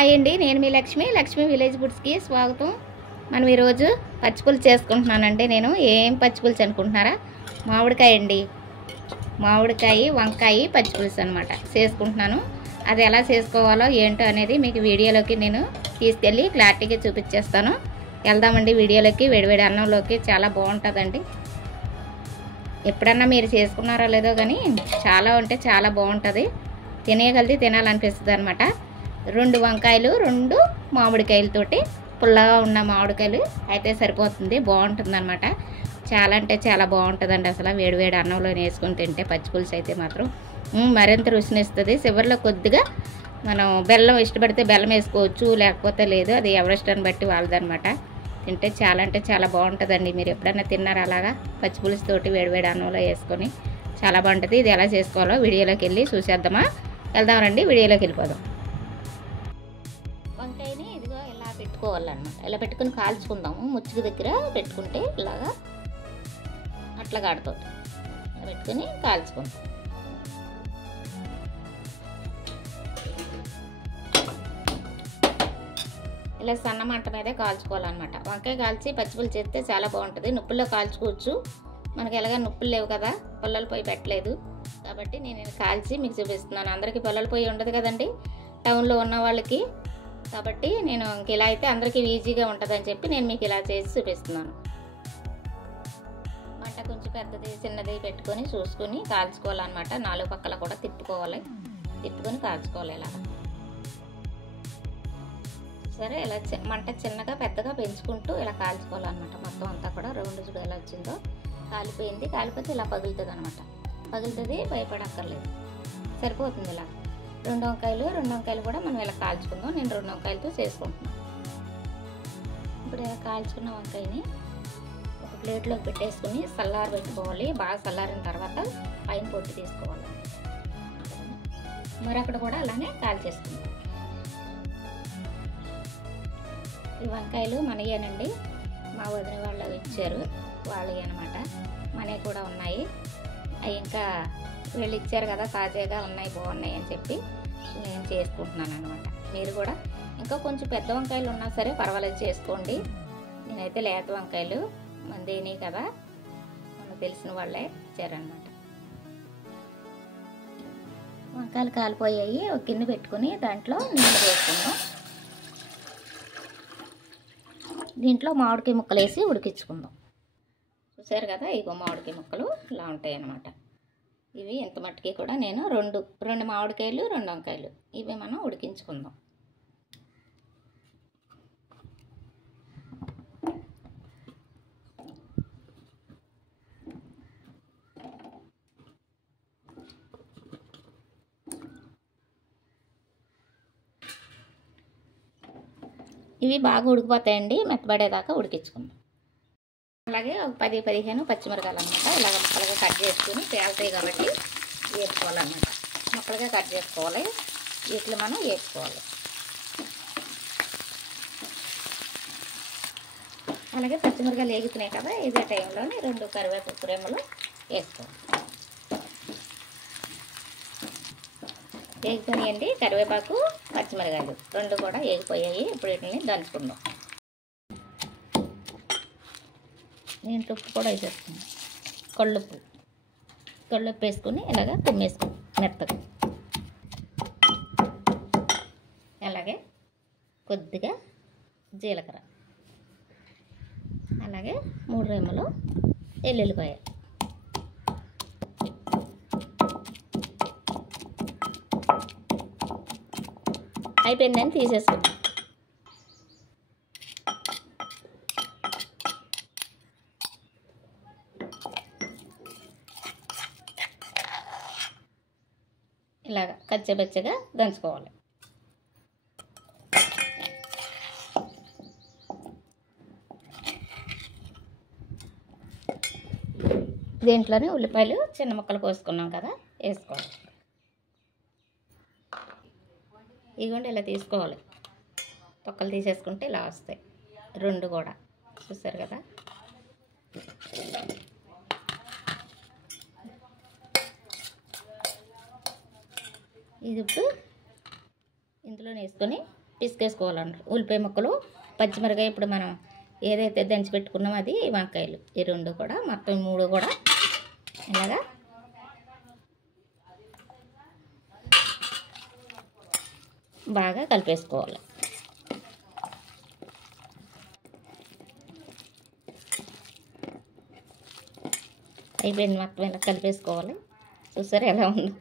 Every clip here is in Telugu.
హాయ్ అండి, నేను మీ లక్ష్మి విలేజ్ ఫుడ్స్కి స్వాగతం. మనం ఈరోజు పచ్చిపులుసు చేసుకుంటున్నానండి. నేను ఏం పచ్చిపులుసు అనుకుంటున్నారా? మామిడికాయ అండి, మామిడికాయ వంకాయ పచ్చిపులుసు అనమాట చేసుకుంటున్నాను. అది ఎలా చేసుకోవాలో ఏంటో అనేది మీకు వీడియోలోకి నేను తీసుకెళ్ళి క్లారిటీగా చూపించేస్తాను. వెళ్దామండి వీడియోలోకి. వేడివేడి అన్నంలోకి చాలా బాగుంటుందండి. ఎప్పుడన్నా మీరు చేసుకున్నారో లేదో కానీ చాలా అంటే చాలా బాగుంటుంది. తినేయగలిది తినాలనిపిస్తుంది అనమాట. 2 వంకాయలు 2 మామిడికాయలతోటి పుల్లగా ఉన్న మామిడికాయలు అయితే సరిపోతుంది. బాగుంటుంది అనమాట. చాలా అంటే చాలా బాగుంటుందండి. అసలు వేడివేడి అన్నంలో వేసుకొని తింటే పచ్చిపులుసు అయితే మాత్రం మరింత రుచినిస్తుంది. చివరిలో కొద్దిగా మనం బెల్లం ఇష్టపడితే బెల్లం వేసుకోవచ్చు, లేకపోతే లేదు. అది ఎవరిష్టాన్ని బట్టి వాళ్ళదనమాట. తింటే చాలా అంటే చాలా బాగుంటుందండి. మీరు ఎప్పుడైనా తిన్నారా అలాగా పచ్చిపులుసు తోటి వేడివేడి అన్నంలో వేసుకొని? చాలా బాగుంటుంది. ఇది ఎలా చేసుకోవాలో వీడియోలోకి వెళ్ళి చూసేద్దామా? వెళ్దామండి, వీడియోలోకి వెళ్ళిపోదాం. వంకాయని ఇదిగో ఇలా పెట్టుకోవాలన్నమాట. ఇలా పెట్టుకుని కాల్చుకుందాము. ముచ్చుకు దగ్గర పెట్టుకుంటే ఇలాగా అట్లా కాడుతుంది. ఇలా పెట్టుకుని కాల్చుకుందాం. ఇలా సన్న మంట మీదే కాల్చుకోవాలన్నమాట. వంకాయ కాల్చి పచ్చిపులుసు చేస్తే చాలా బాగుంటుంది. నుప్పుల్లో కాల్చుకోవచ్చు. మనకి ఎలాగా నుప్పులు లేవు కదా, పొల్లల పొయ్యి పెట్టలేదు కాబట్టి నేను కాల్చి మీకు చూపిస్తున్నాను. అందరికీ పొల్లల పొయ్యి ఉండదు కదండి టౌన్లో ఉన్న వాళ్ళకి. కాబట్టి నేను ఇలా అయితే అందరికీ ఈజీగా ఉంటుందని చెప్పి నేను మీకు ఇలా చేసి చూపిస్తున్నాను. మంట కొంచెం పెద్దది చిన్నది పెట్టుకొని చూసుకొని కాల్చుకోవాలన్నమాట. 4 పక్కల కూడా తిప్పుకొని కాల్చుకోవాలి. ఇలా సరే, ఇలా మంట చిన్నగా పెద్దగా పెంచుకుంటూ ఇలా కాల్చుకోవాలన్నమాట. మొత్తం అంతా కూడా రౌండ్ చూడ ఎలా వచ్చిందో. కాలిపోయింది. కాలిపోతే ఇలా పగులుతుంది అనమాట. పగులుతుంది, భయపడక్కర్లేదు, సరిపోతుంది. ఇలా 2 వంకాయలు కూడా మనం ఇలా కాల్చుకుందాం. నేను 2 వంకాయలతో చేసుకుంటున్నాను. ఇప్పుడు ఇలా కాల్చుకున్న వంకాయని ఒక ప్లేట్లోకి పెట్టేసుకుని చల్లారి పెట్టుకోవాలి. బాగా చల్లారిన తర్వాత పైన పొట్టు తీసుకోవాలి. మరొకటి కూడా అలానే కాల్చేసుకుందాం. ఈ వంకాయలు మనయేనండి, మా వదిన వాళ్ళు ఇచ్చారు. వాళ్ళవి అనమాట. మనవి కూడా ఉన్నాయి. అవి ఇంకా వీళ్ళు ఇచ్చారు కదా, తాజాగా ఉన్నాయి, బాగున్నాయి అని చెప్పి నేను చేసుకుంటున్నాను అనమాట. మీరు కూడా ఇంకా కొంచెం పెద్ద వంకాయలు ఉన్నా సరే పర్వాలేదు, చేసుకోండి. నేనైతే లేత వంకాయలు మందేని కదా, మనకు తెలిసిన వాళ్ళే ఇచ్చారనమాట. వంకాయలు కాలిపోయాయి. ఒక గిన్నె పెట్టుకుని దాంట్లో నీళ్ళు వేసుకుందాం. దీంట్లో మామిడికాయ ముక్కలు వేసి ఉడికించుకుందాం. చూసారు కదా, ఇగో మామిడికాయ ముక్కలు ఇలా ఉంటాయి అన్నమాట. ఇవి ఎంత మట్టుకి కూడా నేను 2 మామిడికాయలు 2 వంకాయలు ఇవి మనం ఉడికించుకుందాం. ఇవి బాగా ఉడికిపోతాయండి, మెత్తబడేదాకా ఉడికించుకుందాం. అలాగే ఒక 10-15 పచ్చిమిరకాయలు అనమాట. ఇలాగ ముక్కలుగా కట్ చేసుకుని పేలుతాయి కాబట్టి వేసుకోవాలన్నమాట. ముక్కలుగా కట్ చేసుకోవాలి. వీటిలో మనం వేసుకోవాలి. అలాగే పచ్చిమిరకాయలు వేగుతున్నాయి కదా, ఇదే టైంలోని 2 కరివేపాకు రెమ్మలు వేసుకోవాలి. వేగుతున్నాయండి కరివేపాకు, పచ్చిమిరకాయలు 2 కూడా వేగిపోయాయి. ఇప్పుడు వీటిని దంచుకుందాం. దీంట్లో ఉప్పు కూడా వేసేసుకుందాం. కళ్ళుప్పు వేసుకుని ఇలాగ తుమ్మేసుకుందాం మెత్తగా. అలాగే కొద్దిగా జీలకర్ర, అలాగే 3 రెమ్మలు ఎల్లుల్లిపాయ. అయిపోయిందని తీసేసుకుందాం. ఇలాగ కచ్చబెచ్చగా దంచుకోవాలి. దీంట్లోనే ఉల్లిపాయలు చిన్న ముక్కలు కోసుకున్నాం కదా, వేసుకోవాలి. ఇదిగోండి ఇలా తీసుకోవాలి. తొక్కలు తీసేసుకుంటే ఇలా వస్తాయి 2 కూడా. చూస్తారు కదా. ఇది ఇప్పుడు ఇందులో వేసుకొని పిసికేసుకోవాలండి. ఉల్లిపాయ ముక్కలు, పచ్చిమిరకాయ, ఇప్పుడు మనం ఏదైతే దంచి పెట్టుకున్నామో అది, వంకాయలు, ఈ రెండు కూడా మొత్తం 3 కూడా ఇలాగా బాగా కలిపేసుకోవాలి. అయిపోయింది, మొత్తం ఇలా కలిపేసుకోవాలి. చూసారు ఎలా ఉందో,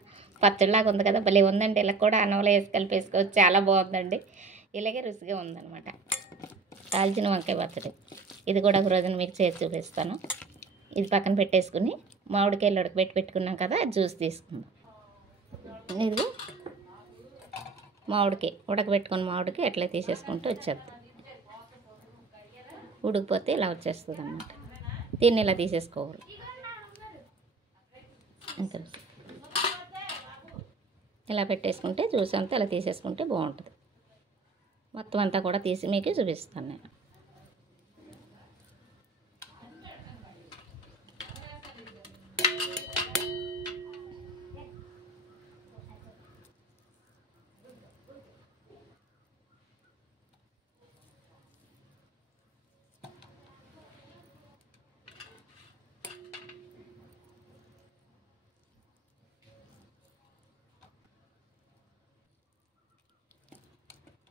పచ్చడిలాగా ఉంది కదా, భలే ఉందండి. ఇలా కూడా అన్నంలో వేసి కలిపేసుకోవచ్చు, చాలా బాగుందండి. ఇలాగే రుచిగా ఉందన్నమాట కాల్చిన వంకాయ పచ్చడి. ఇది కూడా ఒక రోజున మీకు చేసి చూపిస్తాను. ఇది పక్కన పెట్టేసుకుని మామిడికాయలు ఉడకబెట్టుకున్నాం కదా, జ్యూస్ తీసుకుందాం. ఇది మామిడికాయ ఉడకబెట్టుకుని మామిడికాయ ఎట్లా తీసేసుకుంటూ వచ్చేద్దాం. ఉడికిపోతే ఇలా వచ్చేస్తుంది అన్నమాట. దీన్ని ఇలా తీసేసుకోవాలి. అంతే, ఇలా పెట్టేసుకుంటే జ్యూస్ అంతా ఇలా తీసేసుకుంటే బాగుంటుంది. మొత్తం అంతా కూడా తీసి మీకు చూపిస్తాను నేను.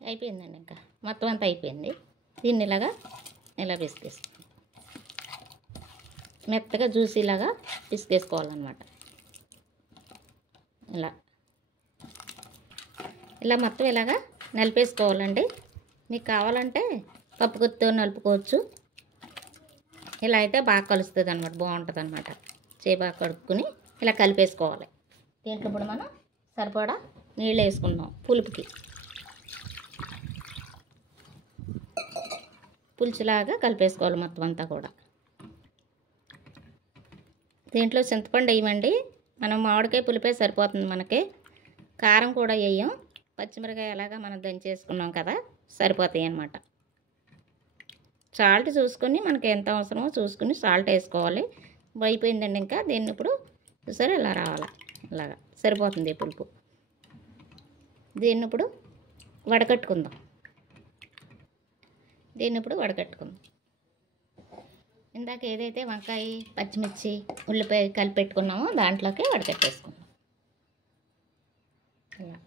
అయిపోయిందండి, ఇంకా మొత్తం అంతా అయిపోయింది. దీన్ని ఇలా పిసికేసుకో, మెత్తగా జ్యూసీలాగా పిసికేసుకోవాలన్నమాట. ఇలా మొత్తం ఇలాగా నలిపేసుకోవాలండి. మీకు కావాలంటే పప్పు గుత్తితో నలుపుకోవచ్చు. ఇలా అయితే బాగా కలుస్తుంది అనమాట, బాగుంటుంది అనమాట. బాగా కడుక్కుని ఇలా కలిపేసుకోవాలి. దీంట్లో ఇప్పుడు మనం సరిపడా నీళ్ళు వేసుకుందాం. పులుసులాగా కలిపేసుకోవాలి మొత్తం అంతా కూడా. దీంట్లో చింతపండు వేయమండి, మనం మామిడికాయ పులిపే సరిపోతుంది మనకి. కారం కూడా వేయం, పచ్చిమిరకాయ అలాగా మనం దంచేసుకున్నాం కదా, సరిపోతాయి అన్నమాట. సాల్ట్ చూసుకొని మనకి ఎంత అవసరమో చూసుకుని సాల్ట్ వేసుకోవాలి. అయిపోయిందండి. ఇంకా దీన్ని ఇప్పుడు చూసారా ఇలా రావాలి, ఇలాగా సరిపోతుంది పులుపు. దీన్ని ఇప్పుడు వడకట్టుకుందాం. ఇందాక ఏదైతే వంకాయ, పచ్చిమిర్చి, ఉల్లిపాయ కలిపి పెట్టుకున్నామో దాంట్లోకి వడకట్టేసుకుందాం. ఇలా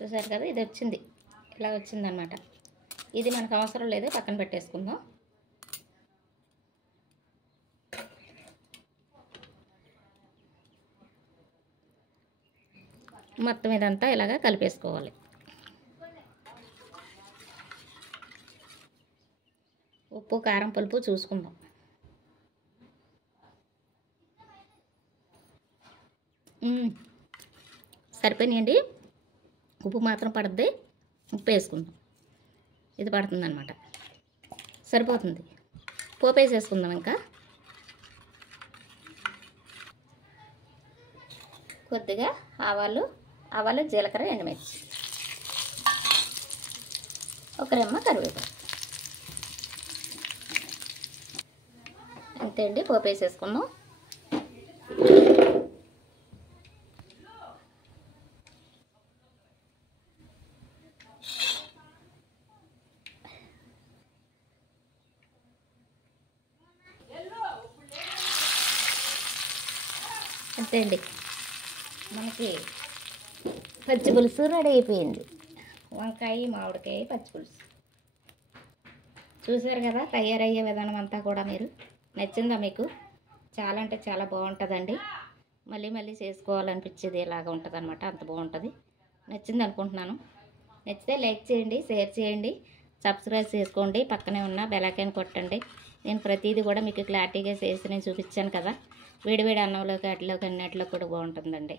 చూసారు కదా, ఇది వచ్చింది, ఇలా వచ్చిందనమాట. ఇది మనకు అవసరం లేదు, పక్కన పెట్టేసుకుందాం. మొత్తం ఇదంతా ఇలాగా కలిపేసుకోవాలి. ఉప్పు, కారం, పులుపు చూసుకుందాం. సరిపోయినాయండి. ఉప్పు మాత్రం పడుద్ది, ఉప్పు వేసుకుందాం. ఇది పడుతుంది అనమాట, సరిపోతుంది. పోపు వేసేసుకుందాం. ఇంకా కొద్దిగా ఆవాలు, జీలకర్ర, ఎండుమిర్చి, ఒక రెమ్మ కరివేపాకు, అంతే అండి. పోపు వేసేసుకుందాం. అంతే అండి, మనకి పచ్చి పులుసు రెడీ అయిపోయింది. వంకాయ, మామిడికాయ పచ్చి పులుసు చూసారు కదా. తయారయ్యే విధానం అంతా కూడా మీరు నచ్చిందా మీకు? చాలా అంటే చాలా బాగుంటుందండి. మళ్ళీ మళ్ళీ చేసుకోవాలనిపించేది ఇలాగ ఉంటుంది అనమాట, అంత బాగుంటుంది. నచ్చింది అనుకుంటున్నాను. నచ్చితే లైక్ చేయండి, షేర్ చేయండి, సబ్స్క్రైబ్ చేసుకోండి. పక్కనే ఉన్న బెల్ ఐకాన్ కొట్టండి. నేను ప్రతిదీ కూడా మీకు క్లారిటీగా చేసి నేను చూపించాను కదా. వేడివేడి అన్నంలోకి, అట్లోకి, అన్నిటిలో కూడా బాగుంటుందండి.